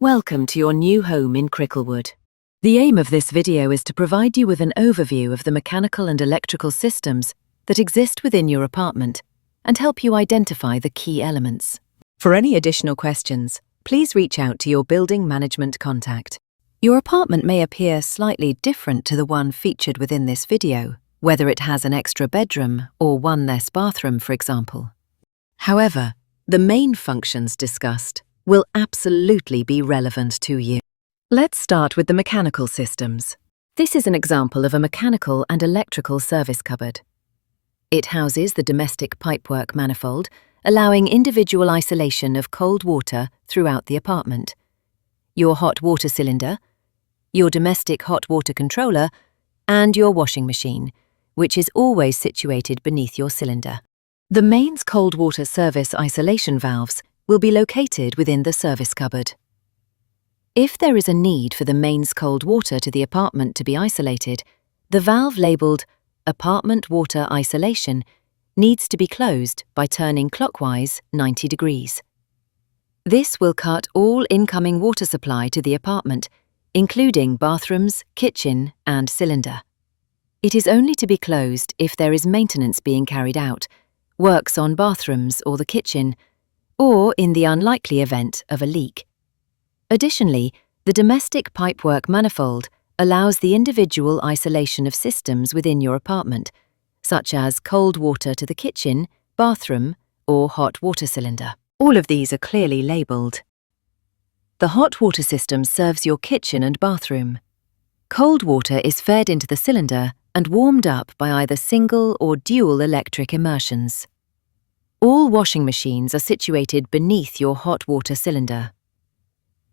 Welcome to your new home in Cricklewood. The aim of this video is to provide you with an overview of the mechanical and electrical systems that exist within your apartment and help you identify the key elements. For any additional questions, please reach out to your building management contact. Your apartment may appear slightly different to the one featured within this video, whether it has an extra bedroom or one less bathroom, for example. However, the main functions discussed will absolutely be relevant to you. Let's start with the mechanical systems. This is an example of a mechanical and electrical service cupboard. It houses the domestic pipework manifold, allowing individual isolation of cold water throughout the apartment, your hot water cylinder, your domestic hot water controller, and your washing machine, which is always situated beneath your cylinder. The mains cold water service isolation valves will be located within the service cupboard. If there is a need for the mains cold water to the apartment to be isolated, the valve labelled Apartment Water Isolation needs to be closed by turning clockwise 90 degrees. This will cut all incoming water supply to the apartment, including bathrooms, kitchen, and cylinder. It is only to be closed if there is maintenance being carried out, works on bathrooms or the kitchen, or in the unlikely event of a leak. Additionally, the domestic pipework manifold allows the individual isolation of systems within your apartment, such as cold water to the kitchen, bathroom, or hot water cylinder. All of these are clearly labelled. The hot water system serves your kitchen and bathroom. Cold water is fed into the cylinder and warmed up by either single or dual electric immersions. All washing machines are situated beneath your hot water cylinder.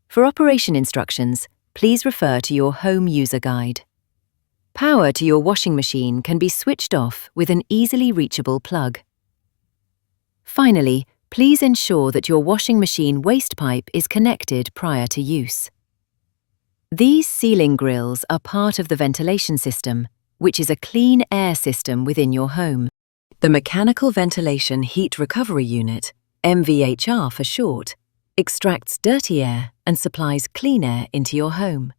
For operation instructions, please refer to your home user guide. Power to your washing machine can be switched off with an easily reachable plug. Finally, please ensure that your washing machine waste pipe is connected prior to use. These ceiling grills are part of the ventilation system, which is a clean air system within your home. The Mechanical Ventilation Heat Recovery Unit, MVHR for short, extracts dirty air and supplies clean air into your home.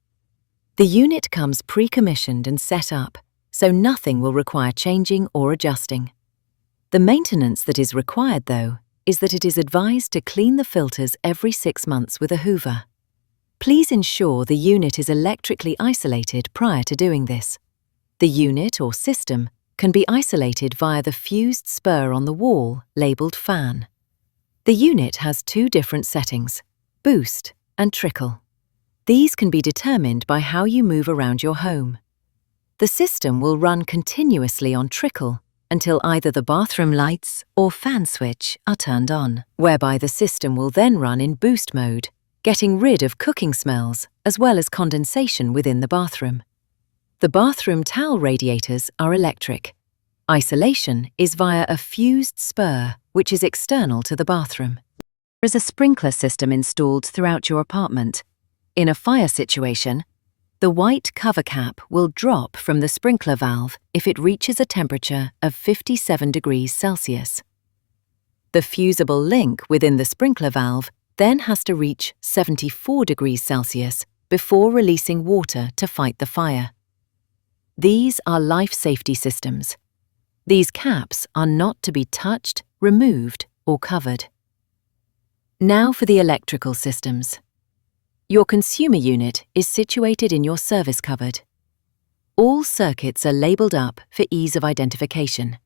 The unit comes pre-commissioned and set up, so nothing will require changing or adjusting. The maintenance that is required, though, is that it is advised to clean the filters every 6 months with a hoover. Please ensure the unit is electrically isolated prior to doing this. The unit or system can be isolated via the fused spur on the wall labelled fan. The unit has 2 different settings, boost and trickle. These can be determined by how you move around your home. The system will run continuously on trickle until either the bathroom lights or fan switch are turned on, whereby the system will then run in boost mode, getting rid of cooking smells as well as condensation within the bathroom. The bathroom towel radiators are electric. Isolation is via a fused spur, which is external to the bathroom. There is a sprinkler system installed throughout your apartment. In a fire situation, the white cover cap will drop from the sprinkler valve if it reaches a temperature of 57 degrees Celsius. The fusible link within the sprinkler valve then has to reach 74 degrees Celsius before releasing water to fight the fire. These are life safety systems. These caps are not to be touched, removed, or covered. Now for the electrical systems. Your consumer unit is situated in your service cupboard. All circuits are labelled up for ease of identification.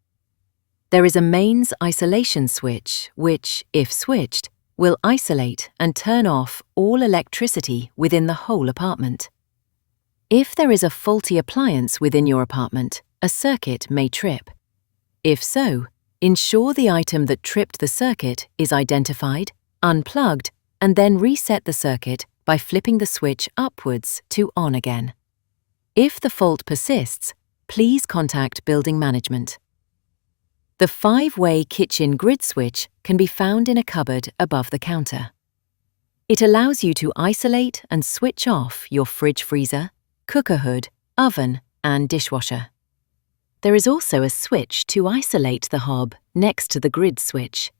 There is a mains isolation switch which, if switched, will isolate and turn off all electricity within the whole apartment. If there is a faulty appliance within your apartment, a circuit may trip. If so, ensure the item that tripped the circuit is identified, unplugged, and then reset the circuit by flipping the switch upwards to on again. If the fault persists, please contact building management. The 5-way kitchen grid switch can be found in a cupboard above the counter. It allows you to isolate and switch off your fridge freezer, cooker hood, oven, and dishwasher. There is also a switch to isolate the hob next to the grid switch.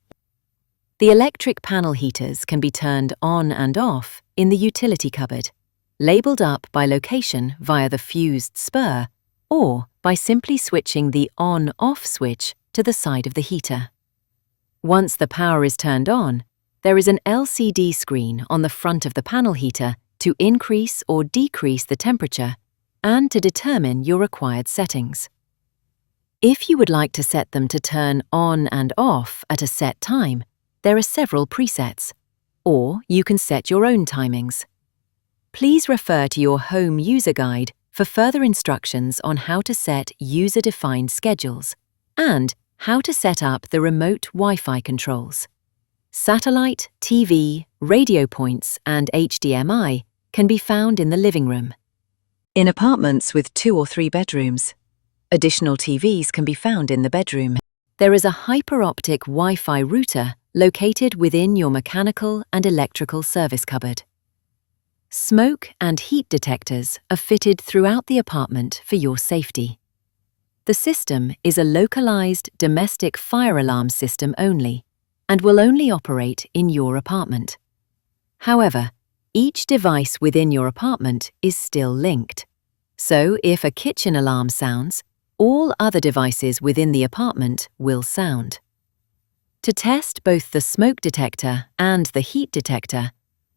The electric panel heaters can be turned on and off in the utility cupboard, labelled up by location via the fused spur or by simply switching the on-off switch to the side of the heater. Once the power is turned on, there is an LCD screen on the front of the panel heater to increase or decrease the temperature and to determine your required settings. If you would like to set them to turn on and off at a set time, there are several presets, or you can set your own timings. Please refer to your home user guide for further instructions on how to set user-defined schedules and how to set up the remote Wi-Fi controls. Satellite, TV, radio points, and HDMI can be found in the living room. In apartments with 2 or 3 bedrooms, additional TVs can be found in the bedroom. There is a hyperoptic Wi-Fi router located within your mechanical and electrical service cupboard. Smoke and heat detectors are fitted throughout the apartment for your safety. The system is a localized domestic fire alarm system only and will only operate in your apartment. However, each device within your apartment is still linked. So if a kitchen alarm sounds, all other devices within the apartment will sound. To test both the smoke detector and the heat detector,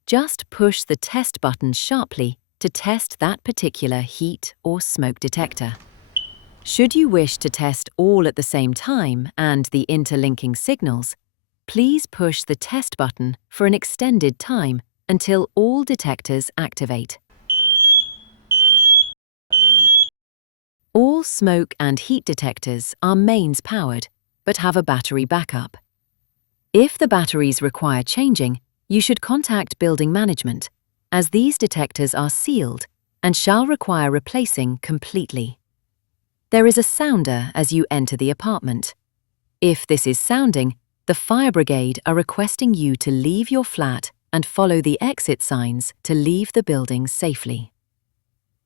just push the test button sharply to test that particular heat or smoke detector. Should you wish to test all at the same time and the interlinking signals, please push the test button for an extended time until all detectors activate. All smoke and heat detectors are mains powered, but have a battery backup. If the batteries require changing, you should contact building management, as these detectors are sealed and shall require replacing completely. There is a sounder as you enter the apartment. If this is sounding, the fire brigade are requesting you to leave your flat and follow the exit signs to leave the building safely.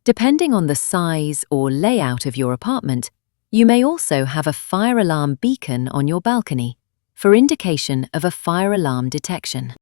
Depending on the size or layout of your apartment, you may also have a fire alarm beacon on your balcony for indication of a fire alarm detection.